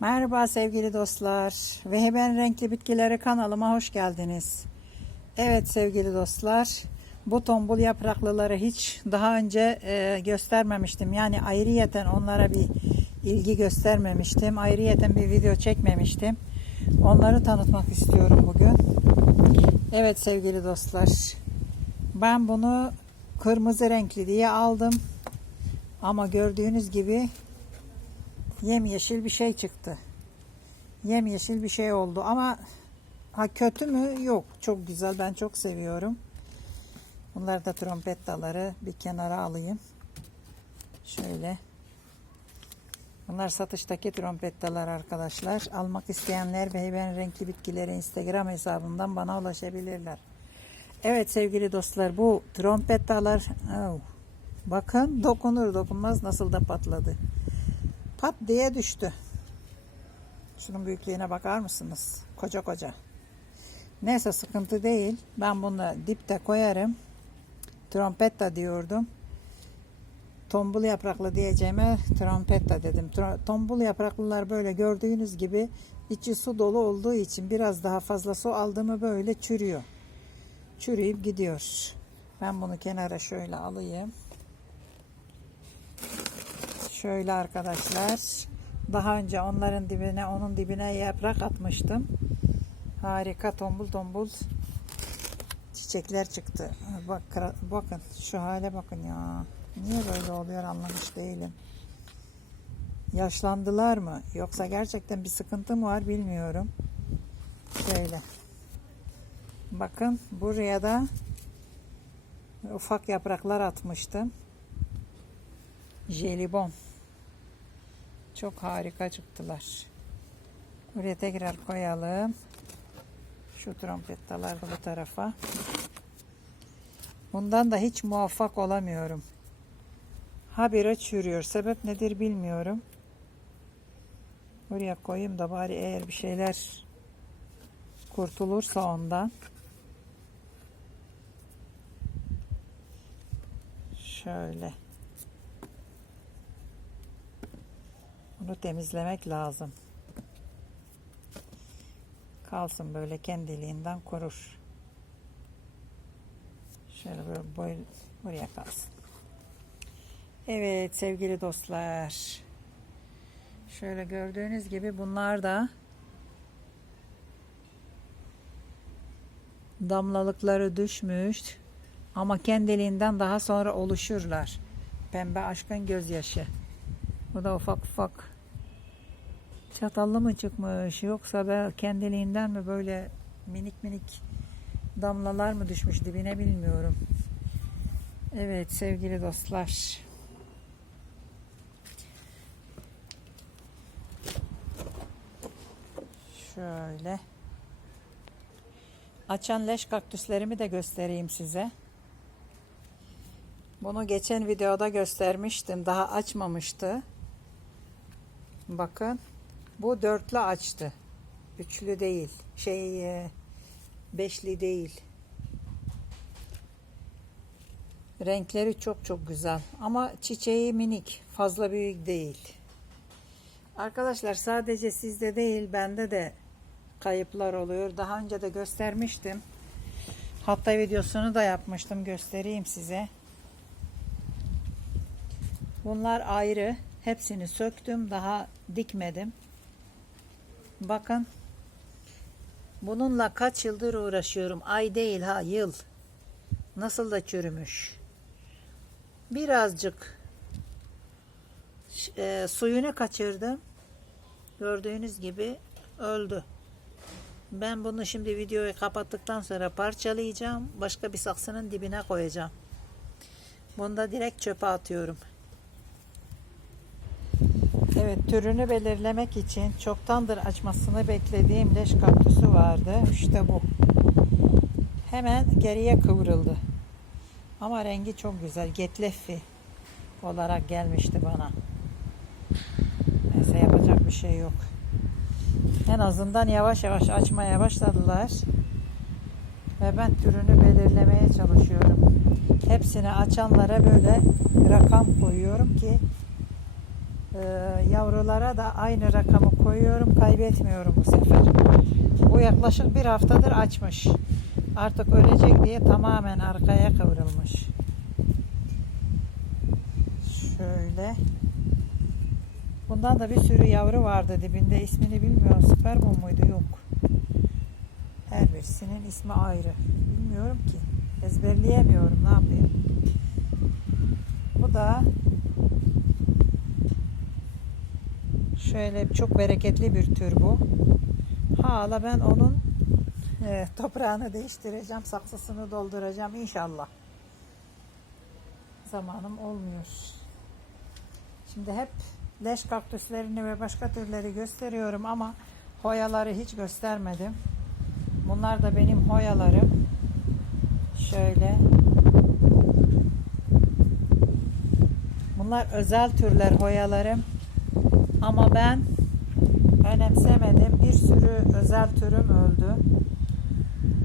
Merhaba sevgili dostlar. Veheben Renkli Bitkileri kanalıma hoş geldiniz. Evet sevgili dostlar. Bu tombul yapraklıları hiç daha önce e, göstermemiştim. Yani ayrıyeten onlara bir ilgi göstermemiştim. Ayrıyeten bir video çekmemiştim. Onları tanıtmak istiyorum bugün. Evet sevgili dostlar. Ben bunu kırmızı renkli diye aldım. Ama gördüğünüz gibi yemyeşil bir şey çıktı. Yemyeşil bir şey oldu ama ha kötü mü? Yok. Çok güzel. Ben çok seviyorum. Bunlar da trompet daları bir kenara alayım. Şöyle. Bunlar satıştaki trompet dalar arkadaşlar. Almak isteyenler ve ben renkli bitkileri Instagram hesabından bana ulaşabilirler. Evet sevgili dostlar bu trompet dalar oh, bakın dokunur dokunmaz nasıl da patladı pat diye düştü. Şunun büyüklüğüne bakar mısınız? Koca koca. Neyse sıkıntı değil. Ben bunu dipte koyarım. Trompetta diyordum. Tombul yapraklı diyeceğime trompetta dedim. Tombul yapraklılar böyle gördüğünüz gibi içi su dolu olduğu için biraz daha fazla su aldığımı böyle çürüyor. Çürüyüp gidiyor. Ben bunu kenara şöyle alayım. Şöyle arkadaşlar. Daha önce onların dibine, onun dibine yaprak atmıştım. Harika tombul tombul çiçekler çıktı. Bak, bakın şu hale bakın ya. Niye böyle oluyor anlamış değilim. Yaşlandılar mı? Yoksa gerçekten bir sıkıntı mı var bilmiyorum. Şöyle. Bakın buraya da ufak yapraklar atmıştım. Jelibon. Çok harika çıktılar. Buraya tekrar koyalım. Şu trompettalar da bu tarafa. Bundan da hiç muvaffak olamıyorum. Habire çürüyor. Sebep nedir bilmiyorum. Buraya koyayım da bari eğer bir şeyler kurtulursa ondan. Şöyle. Bunu temizlemek lazım. Kalsın böyle kendiliğinden kurur. Şöyle böyle boy, buraya kalsın. Evet sevgili dostlar. Şöyle gördüğünüz gibi bunlar da damlalıkları düşmüş ama kendiliğinden daha sonra oluşurlar. Pembe aşkın gözyaşı. Bu da ufak ufak çatallı mı çıkmış yoksa be kendiliğinden mi böyle minik minik damlalar mı düşmüş dibine bilmiyorum. Evet sevgili dostlar. Şöyle. Açan leş kaktüslerimi de göstereyim size. Bunu geçen videoda göstermiştim. Daha açmamıştı. Bakın. Bu dörtlü açtı. Üçlü değil. Şey e, beşli değil. Renkleri çok çok güzel. Ama çiçeği minik. Fazla büyük değil. Arkadaşlar sadece sizde değil bende de kayıplar oluyor. Daha önce de göstermiştim. Hatta videosunu da yapmıştım. Göstereyim size. Bunlar ayrı. Hepsini söktüm. Daha dikmedim. Bakın. Bununla kaç yıldır uğraşıyorum. Ay değil ha yıl. Nasıl da çürümüş. Birazcık e, suyunu kaçırdım. Gördüğünüz gibi öldü. Ben bunu şimdi videoyu kapattıktan sonra parçalayacağım. Başka bir saksının dibine koyacağım. Bunu da direkt çöpe atıyorum. Evet türünü belirlemek için çoktandır açmasını beklediğim leş kaktüsü vardı. İşte bu. Hemen geriye kıvrıldı. Ama rengi çok güzel. Getleffi olarak gelmişti bana. Neyse yapacak bir şey yok. En azından yavaş yavaş açmaya başladılar. Ve ben türünü belirlemeye çalışıyorum. Hepsini açanlara böyle rakam koyuyorum ki Ee, yavrulara da aynı rakamı koyuyorum. Kaybetmiyorum bu sefer. Bu yaklaşık bir haftadır açmış. Artık ölecek diye tamamen arkaya kıvrılmış. Şöyle. Bundan da bir sürü yavru vardı dibinde. İsmini bilmiyorum. Spermum muydu? Yok. Her birisinin ismi ayrı. Bilmiyorum ki. Ezberleyemiyorum. Ne yapayım? Bu da şöyle çok bereketli bir tür bu. Hala ben onun e, toprağını değiştireceğim. Saksısını dolduracağım inşallah. Zamanım olmuyor. Şimdi hep leş kaktüslerini ve başka türleri gösteriyorum ama hoyaları hiç göstermedim. Bunlar da benim hoyalarım. Şöyle. Bunlar özel türler hoyalarım. Ama ben önemsemedim. Bir sürü özel türüm öldü.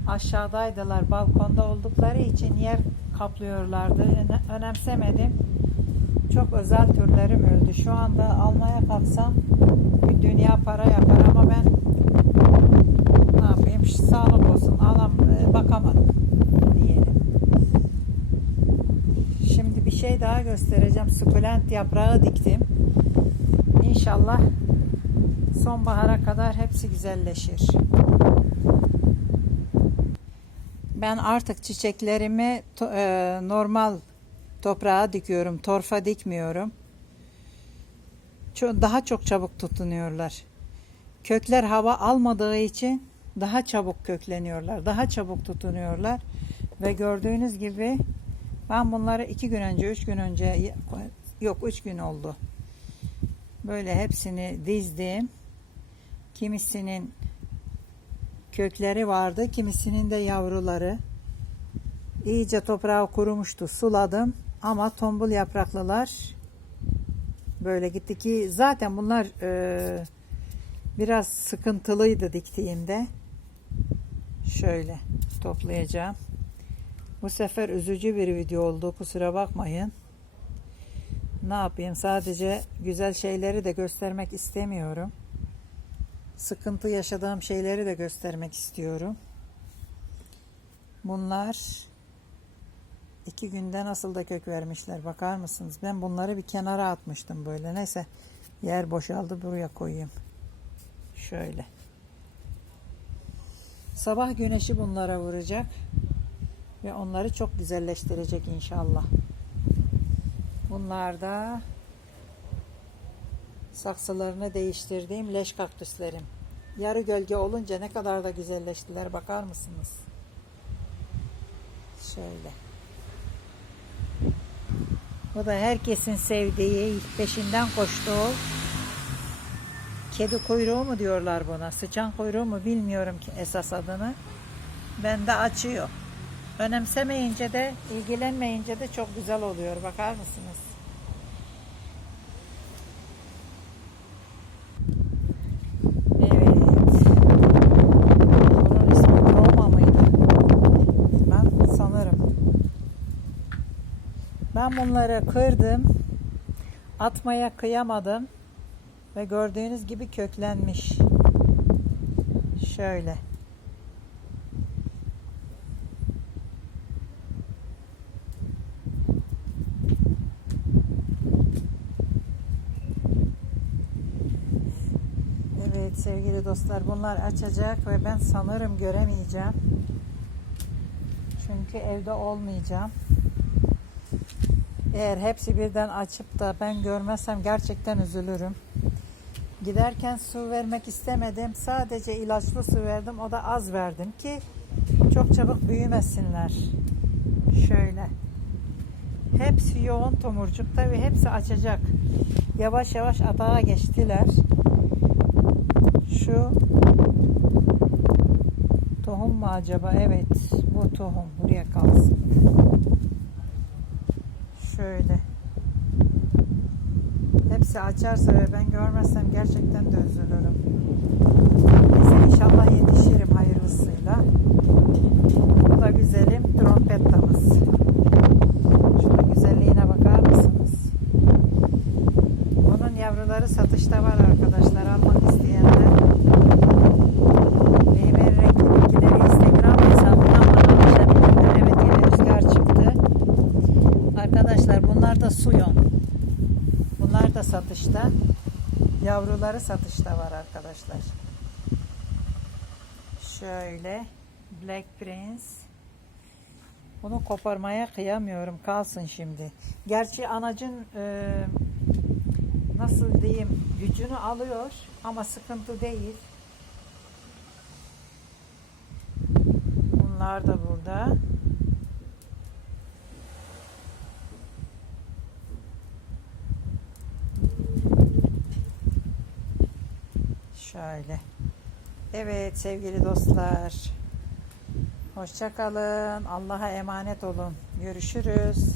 Aşağıdaydılar. Balkonda oldukları için yer kaplıyorlardı. Öne- Önemsemedim. Çok özel türlerim öldü. Şu anda almaya kalksam bir dünya para yapar ama ben ne yapayım? Sağlık olsun. Alam e, bakamadım diyelim. Şimdi bir şey daha göstereceğim. Sukulent yaprağı diktim. İnşallah sonbahara kadar hepsi güzelleşir. Ben artık çiçeklerimi to- e, normal toprağa dikiyorum. Torfa dikmiyorum. Çok, daha çok çabuk tutunuyorlar. Kökler hava almadığı için daha çabuk kökleniyorlar. Daha çabuk tutunuyorlar. Ve gördüğünüz gibi ben bunları iki gün önce, üç gün önce yok üç gün oldu. Böyle hepsini dizdim. Kimisinin kökleri vardı, kimisinin de yavruları. İyice toprağı kurumuştu, suladım. Ama tombul yapraklılar böyle gitti ki zaten bunlar e, biraz sıkıntılıydı diktiğimde. Şöyle toplayacağım. Bu sefer üzücü bir video oldu. Kusura bakmayın. Ne yapayım? Sadece güzel şeyleri de göstermek istemiyorum. Sıkıntı yaşadığım şeyleri de göstermek istiyorum. Bunlar iki günde nasıl da kök vermişler. Bakar mısınız? Ben bunları bir kenara atmıştım böyle. Neyse yer boşaldı. Buraya koyayım. Şöyle. Sabah güneşi bunlara vuracak ve onları çok güzelleştirecek inşallah. Bunlar da saksılarını değiştirdiğim leş kaktüslerim. Yarı gölge olunca ne kadar da güzelleştiler bakar mısınız? Şöyle. Bu da herkesin sevdiği, peşinden koştuğu kedi kuyruğu mu diyorlar buna? Sıçan kuyruğu mu bilmiyorum ki esas adını. Bende açıyor. Önemsemeyince de, ilgilenmeyince de çok güzel oluyor. Bakar mısınız? Ben bunları kırdım. Atmaya kıyamadım. Ve gördüğünüz gibi köklenmiş. Şöyle. Sevgili dostlar bunlar açacak ve ben sanırım göremeyeceğim. Çünkü evde olmayacağım. Eğer hepsi birden açıp da ben görmezsem gerçekten üzülürüm. Giderken su vermek istemedim. Sadece ilaçlı su verdim. O da az verdim ki çok çabuk büyümesinler. Şöyle. Hepsi yoğun tomurcukta ve hepsi açacak. Yavaş yavaş atağa geçtiler. Şu tohum mu acaba? Evet. Bu tohum. Buraya kalsın. Şöyle. Hepsi açarsa ve ben görmezsem gerçekten de üzülürüm. Neyse inşallah yetişirim hayırlısıyla. Bu da güzelim trompettamız. Şunun güzelliğine bakar mısınız? Bunun yavruları arkadaşlar almak isteyenler. Meyve renkli bitkileri Instagram hesabından bana ulaşabilirler. Evet yine rüzgar çıktı. Arkadaşlar bunlar da suyon. Bunlar da satışta. Yavruları satışta var arkadaşlar. Şöyle Black Prince. Bunu koparmaya kıyamıyorum. Kalsın şimdi. Gerçi anacın e, nasıl diyeyim gücünü alıyor ama sıkıntı değil. Bunlar da burada. Şöyle. Evet sevgili dostlar. Hoşça kalın. Allah'a emanet olun. Görüşürüz.